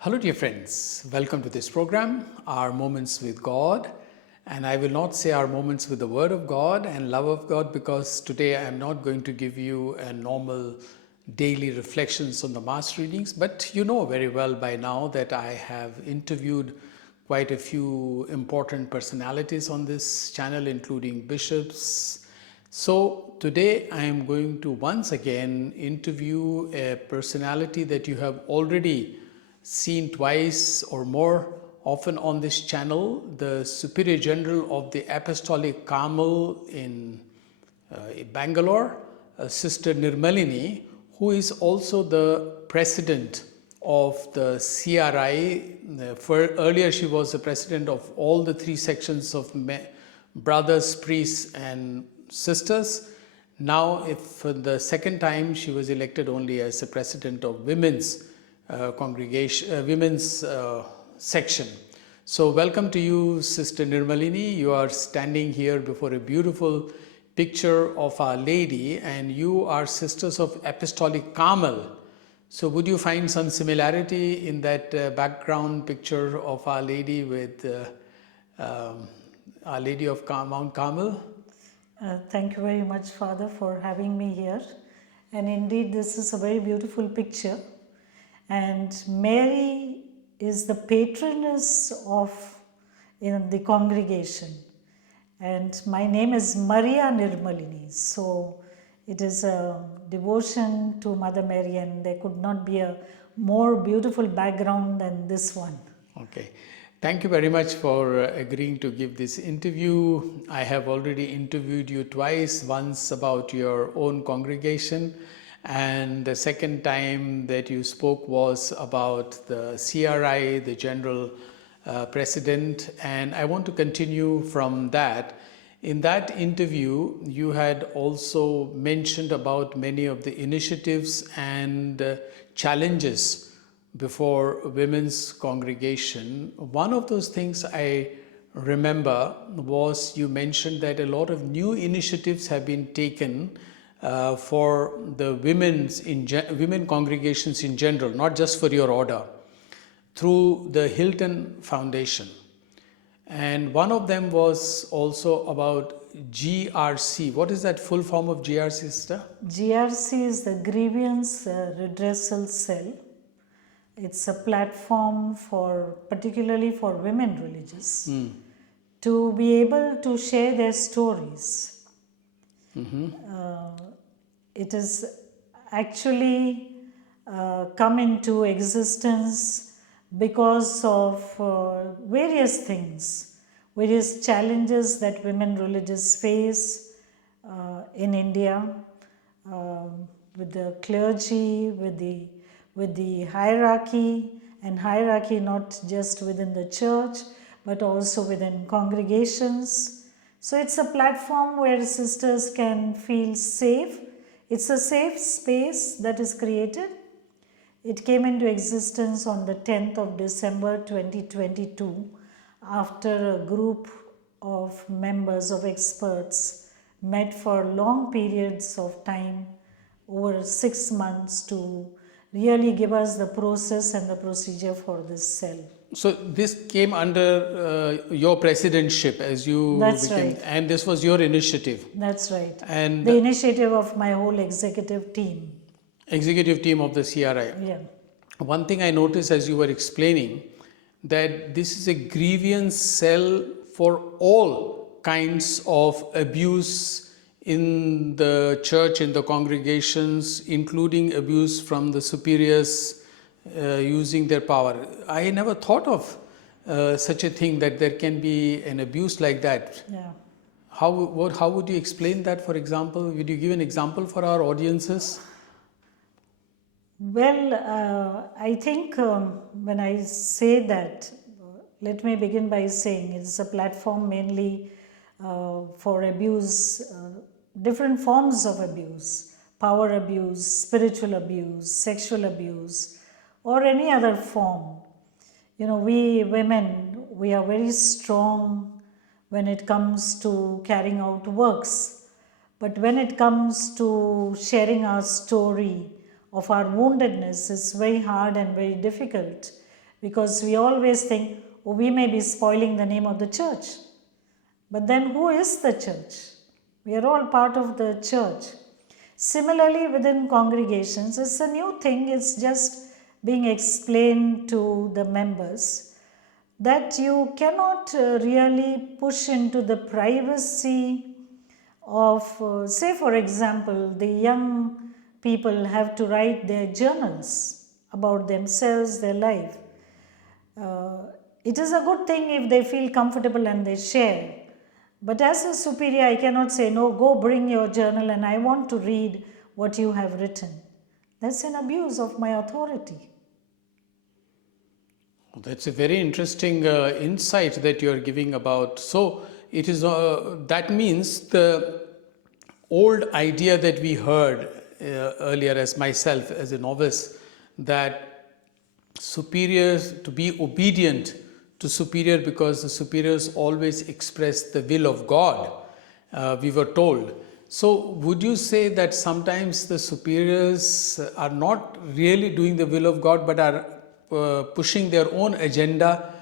Hello, dear friends. Welcome to this program, Our Moments with God. And I will not say our moments with the Word of God and love of God because today I am not going to give you a normal daily reflections on the Mass readings. But you know very well by now that I have interviewed quite a few important personalities on this channel, including bishops. So today I am going to once again interview a personality that you have already seen twice or more often on this channel, the Superior General of the Apostolic Carmel in Bangalore, Sister Nirmalini, who is also the president of the CRI. Earlier she was the president of all the three sections of brothers, priests and sisters. Now, for the second time, she was elected only as the president of women's women's section. So welcome to you, Sister Nirmalini. You are standing here before a beautiful picture of Our Lady, and you are Sisters of Apostolic Carmel. So would you find some similarity in that background picture of Our Lady with Our Lady of Mount Carmel? Thank you very much, Father, for having me here. And indeed, this is a very beautiful picture. And Mary is the patroness of the congregation. And my name is Maria Nirmalini. So it is a devotion to Mother Mary, and there could not be a more beautiful background than this one. Okay. Thank you very much for agreeing to give this interview. I have already interviewed you twice, once about your own congregation, and the second time that you spoke was about the CRI, the General President, and I want to continue from that. In that interview, you had also mentioned about many of the initiatives and challenges before women's congregation. One of those things I remember was you mentioned that a lot of new initiatives have been taken for the women congregations in general, not just for your order, through the Hilton Foundation. And one of them was also about GRC. What is that full form of GRC, sister? GRC is the Grievance Redressal Cell. It's a platform particularly for women religious to be able to share their stories. It is actually come into existence because of various things, various challenges that women religious face in India, with the clergy, with the hierarchy, and hierarchy not just within the church but also within congregations. So it's a platform where sisters can feel safe. It's a safe space that is created. It came into existence on the 10th of December 2022 after a group of members of experts met for long periods of time over 6 months to really give us the process and the procedure for this cell. So this came under your presidentship as you That's became, right. and this was your initiative. That's right. And the initiative of my whole executive team. Executive team of the CRI. Yeah. One thing I noticed as you were explaining that this is a grievance cell for all kinds of abuse in the church, in the congregations, including abuse from the superiors using their power. I never thought of such a thing, that there can be an abuse like that. Yeah. How would you explain that, for example? Would you give an example for our audiences? Well, I think when I say that, let me begin by saying it's a platform mainly for abuse, different forms of abuse, power abuse, spiritual abuse, sexual abuse, or any other form. We women, we are very strong when it comes to carrying out works. But when it comes to sharing our story of our woundedness, it's very hard and very difficult Because we always think, oh, we may be spoiling the name of the church. But then who is the church? We are all part of the church. Similarly, within congregations, it's a new thing, it's just being explained to the members that you cannot really push into the privacy of, say for example, the young people have to write their journals about themselves, their life. It is a good thing if they feel comfortable and they share. But as a superior, I cannot say, no, go bring your journal and I want to read what you have written. That's an abuse of my authority. That's a very interesting insight that you are giving about. So it is that means the old idea that we heard earlier as myself as a novice, that superiors to be obedient to superior because the superiors always express the will of God, we were told. So would you say that sometimes the superiors are not really doing the will of God but are pushing their own agenda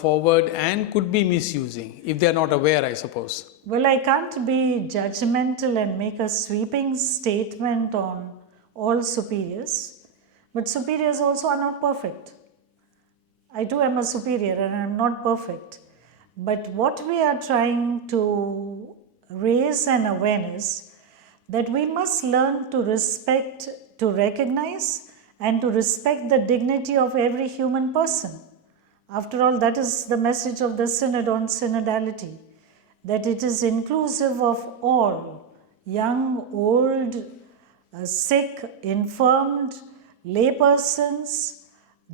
forward and could be misusing if they are not aware, I suppose? Well, I can't be judgmental and make a sweeping statement on all superiors, but superiors also are not perfect. I too am a superior and I am not perfect. But what we are trying to raise an awareness that we must learn to respect, to recognize, and to respect the dignity of every human person. After all, that is the message of the Synod on Synodality, that it is inclusive of all, young, old, sick, infirmed, laypersons,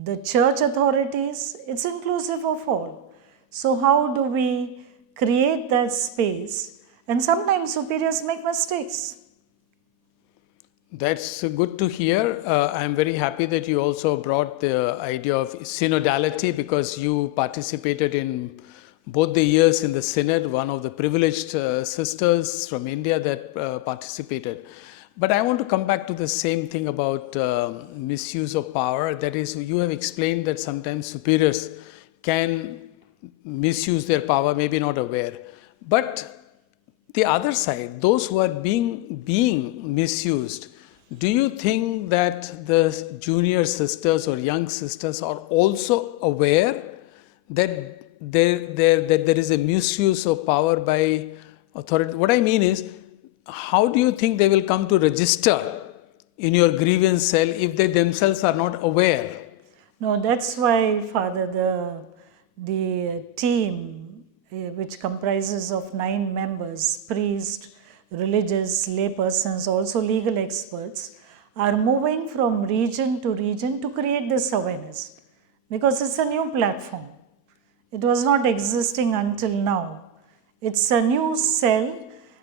the church authorities, it's inclusive of all. So how do we create that space? And sometimes superiors make mistakes. That's good to hear. I'm very happy that you also brought the idea of synodality because you participated in both the years in the synod, one of the privileged sisters from India that participated. But I want to come back to the same thing about misuse of power. That is, you have explained that sometimes superiors can misuse their power, maybe not aware. But the other side, those who are being misused, do you think that the junior sisters or young sisters are also aware that there is a misuse of power by authority? What I mean is, how do you think they will come to register in your grievance cell if they themselves are not aware? No, that's why, Father, the team, which comprises of 9 members, priests, religious, laypersons, also legal experts, are moving from region to region to create this awareness because it's a new platform. It was not existing until now. It's a new cell,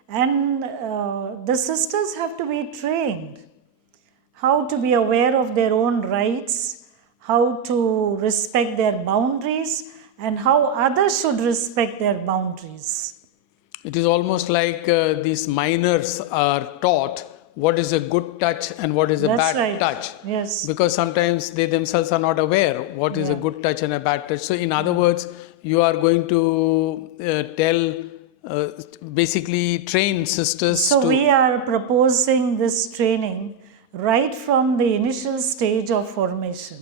and the sisters have to be trained how to be aware of their own rights, how to respect their boundaries, and how others should respect their boundaries. It is almost like these minors are taught what is a good touch and what is a That's bad right. touch. Yes. Because sometimes they themselves are not aware what is a good touch and a bad touch. So, in other words, you are going to basically train sisters So we are proposing this training right from the initial stage of formation.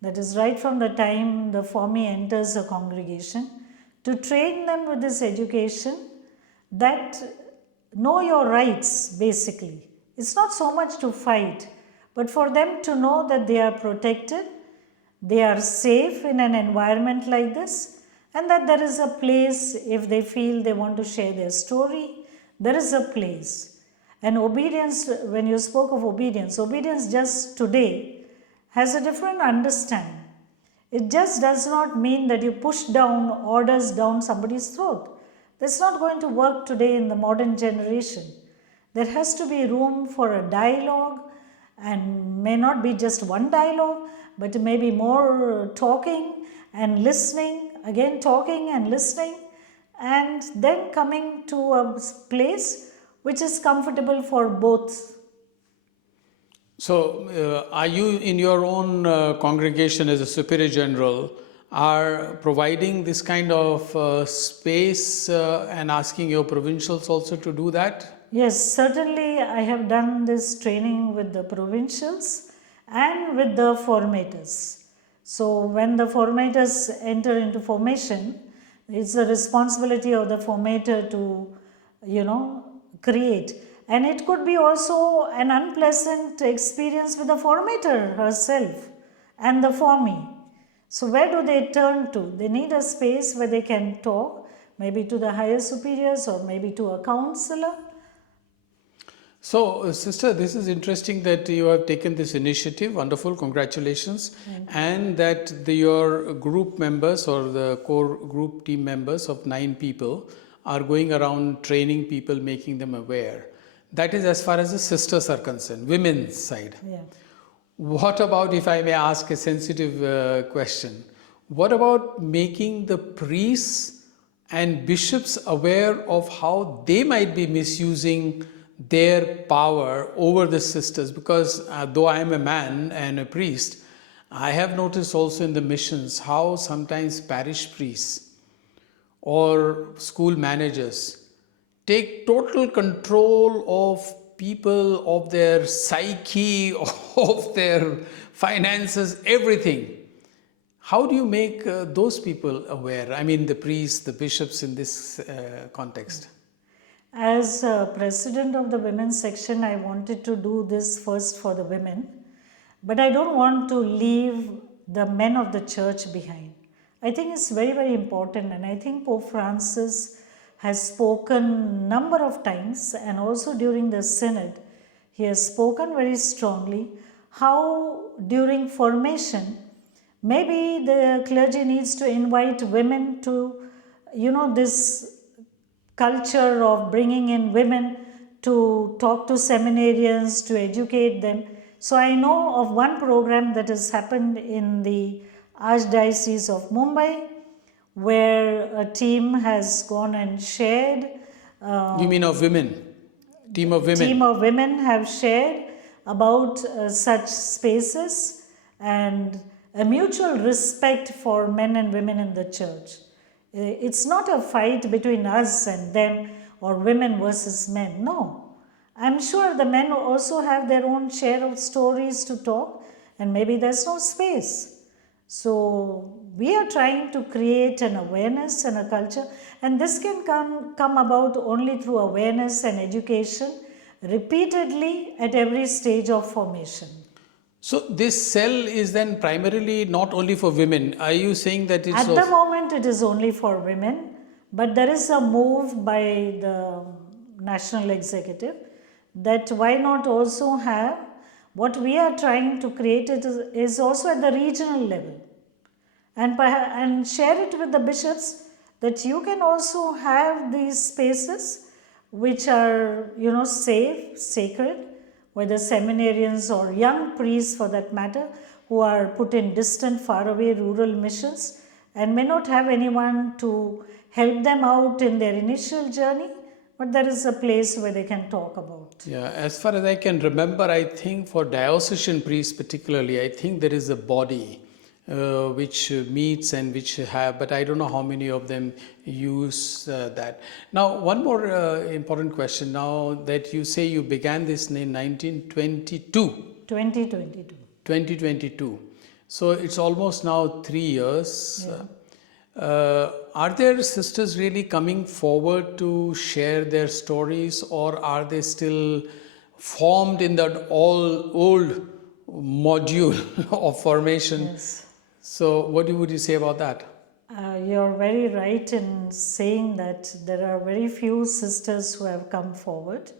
That is right from the time the formee enters a congregation, to train them with this education that know your rights basically. It's not so much to fight, but for them to know that they are protected, they are safe in an environment like this, and that there is a place if they feel they want to share their story, there is a place. And obedience, when you spoke of obedience just today has a different understanding. It just does not mean that you push down orders down somebody's throat. That's not going to work today in the modern generation. There has to be room for a dialogue, and may not be just one dialogue, but maybe more talking and listening, again talking and listening, and then coming to a place which is comfortable for both. So, are you in your own congregation as a superior general are providing this kind of space and asking your provincials also to do that? Yes, certainly I have done this training with the provincials and with the formators. So when the formators enter into formation, it's the responsibility of the formator to, create. And it could be also an unpleasant experience with the formator herself and the formee. So where do they turn to? They need a space where they can talk, maybe to the higher superiors or maybe to a counselor. So, sister, this is interesting that you have taken this initiative. Wonderful, congratulations. And that your group members or the core group team members of 9 people are going around training people, making them aware. That is as far as the sisters are concerned, women's side. Yeah. What about, if I may ask a sensitive question, what about making the priests and bishops aware of how they might be misusing their power over the sisters? Because though I am a man and a priest, I have noticed also in the missions how sometimes parish priests or school managers take total control of people, of their psyche, of their finances, everything. How do you make those people aware? I mean, the priests, the bishops in this context. As president of the women's section, I wanted to do this first for the women, but I don't want to leave the men of the church behind. I think it's very, very important, and I think Pope Francis has spoken number of times, and also during the Synod, he has spoken very strongly how during formation, maybe the clergy needs to invite women to, this culture of bringing in women to talk to seminarians, to educate them. So I know of one program that has happened in the Archdiocese of Mumbai, where a team has gone and shared. You mean of women? Team of women? Team of women have shared about such spaces and a mutual respect for men and women in the church. It's not a fight between us and them or women versus men. No. I'm sure the men also have their own share of stories to talk, and maybe there's no space. So we are trying to create an awareness and a culture, and this can come about only through awareness and education repeatedly at every stage of formation. So this cell is then primarily not only for women. Are you saying that it's At the moment it is only for women, but there is a move by the national executive that why not also have what we are trying to create is also at the regional level, and share it with the bishops that you can also have these spaces which are safe, sacred, whether seminarians or young priests for that matter, who are put in distant, faraway rural missions and may not have anyone to help them out in their initial journey, but there is a place where they can talk about. Yeah, as far as I can remember, I think for diocesan priests particularly, I think there is a body which meets and which have, but I don't know how many of them use that. Now, one more important question. Now that you say you began this in 1922. 2022. 2022. So it's almost now 3 years. Yeah. Are there sisters really coming forward to share their stories, or are they still formed in that old module of formation? Yes. So what would you say about that? You're very right in saying that there are very few sisters who have come forward.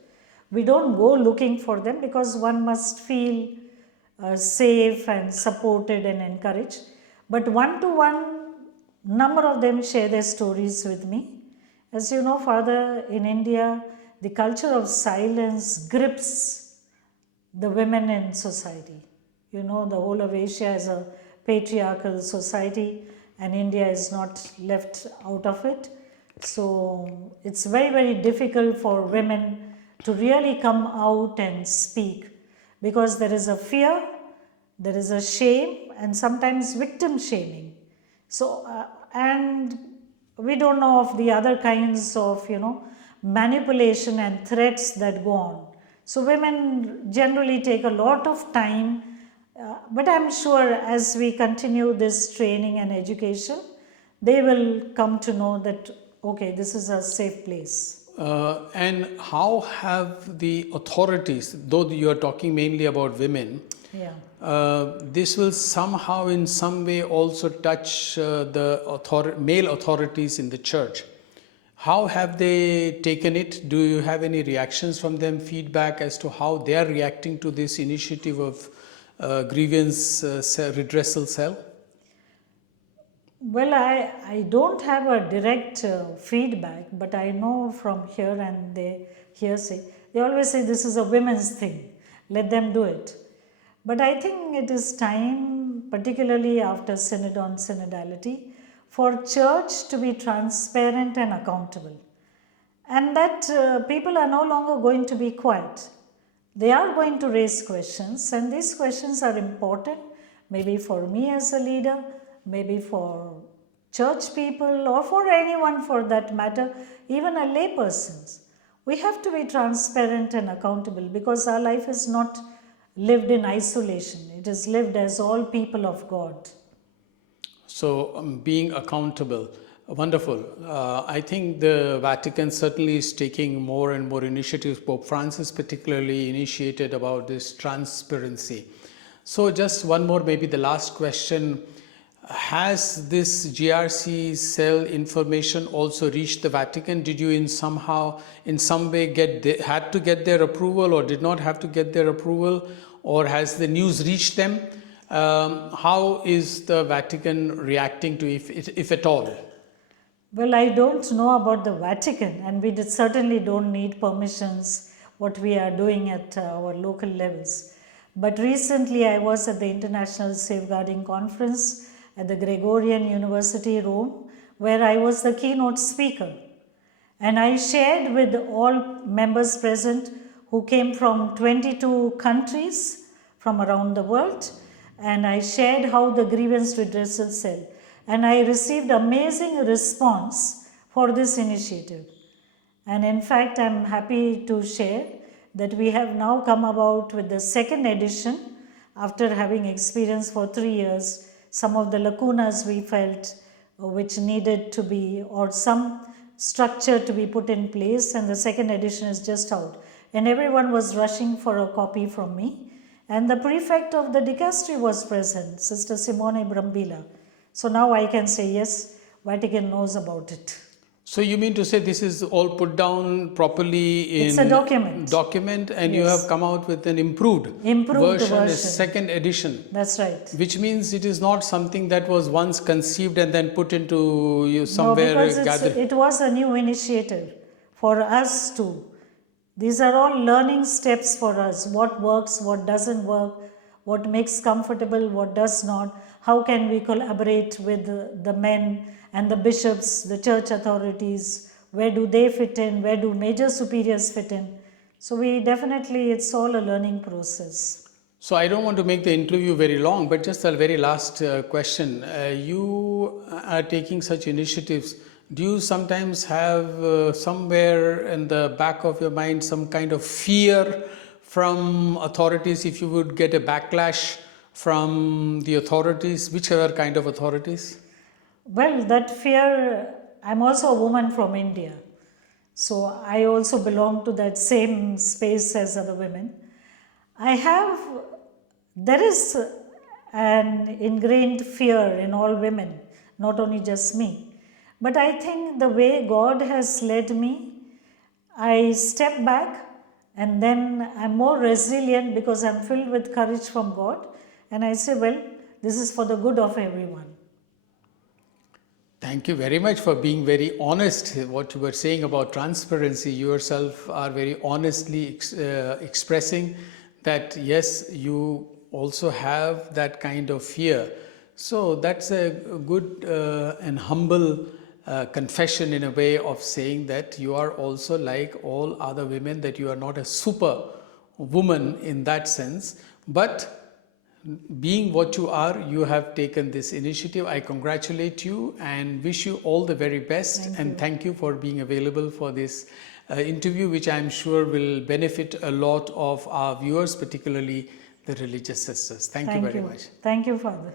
We don't go looking for them because one must feel safe and supported and encouraged. But one to one, number of them share their stories with me. As you know, Father, in India, the culture of silence grips the women in society. The whole of Asia is a patriarchal society, and India is not left out of it. So it's very, very difficult for women to really come out and speak. because there is a fear, there is a shame, and sometimes victim shaming. So, and we don't know of the other kinds of, manipulation and threats that go on. So, women generally take a lot of time, but I'm sure as we continue this training and education, they will come to know that, okay, this is a safe place. And how have the authorities, though you are talking mainly about women, Yeah. This will somehow in some way also touch the male authorities in the church. How have they taken it? Do you have any reactions from them, feedback as to how they are reacting to this initiative of Grievance Redressal Cell? Well, I don't have a direct feedback, but I know from here and they always say this is a women's thing, let them do it. But I think it is time, particularly after Synod on Synodality, for church to be transparent and accountable. And that people are no longer going to be quiet. They are going to raise questions, and these questions are important, maybe for me as a leader, maybe for church people, or for anyone for that matter, even a lay person. We have to be transparent and accountable because our life is not lived in isolation. It is lived as all people of God. So, being accountable, wonderful. I think the Vatican certainly is taking more and more initiatives. Pope Francis particularly initiated about this transparency. So, just one more, maybe the last question. Has this GRC cell information also reached the Vatican? Did you in some way had to get their approval, or did not have to get their approval, or has the news reached them? How is the Vatican reacting to if at all? Well, I don't know about the Vatican, and we certainly don't need permissions what we are doing at our local levels. But recently I was at the International Safeguarding Conference at the Gregorian University, Rome, where I was the keynote speaker. And I shared with all members present who came from 22 countries from around the world, and I shared how the Grievance Redressal Cell, and I received amazing response for this initiative. And in fact, I'm happy to share that we have now come about with the second edition after having experienced for 3 years some of the lacunas we felt which needed to be, or some structure to be put in place, and the second edition is just out. And everyone was rushing for a copy from me. And the prefect of the dicastery was present, Sister Simone Brambilla. So now I can say, yes, Vatican knows about it. So you mean to say this is all put down properly in it's a document, and you have come out with an improved version, a second edition. That's right. Which means it is not something that was once conceived and then put into somewhere gathered. It was a new initiative for us too. These are all learning steps for us. What works, what doesn't work, what makes comfortable, what does not. How can we collaborate with the men and the bishops, the church authorities? Where do they fit in? Where do major superiors fit in? So it's all a learning process. So I don't want to make the interview very long, but just a very last question. You are taking such initiatives. Do you sometimes have somewhere in the back of your mind some kind of fear from authorities, if you would get a backlash from the authorities, whichever kind of authorities? Well, that fear, I'm also a woman from India. So I also belong to that same space as other women. There is an ingrained fear in all women, not only just me. But I think the way God has led me, I step back and then I'm more resilient because I'm filled with courage from God. And I say, well, this is for the good of everyone. Thank you very much for being very honest. What you were saying about transparency, you yourself are very honestly expressing that, yes, you also have that kind of fear. So that's a good and humble confession in a way of saying that you are also like all other women, that you are not a super woman in that sense, but being what you are, you have taken this initiative. I congratulate you and wish you all the very best. Thank you for being available for this interview, which I'm sure will benefit a lot of our viewers, particularly the religious sisters. Thank you very much. Thank you, Father.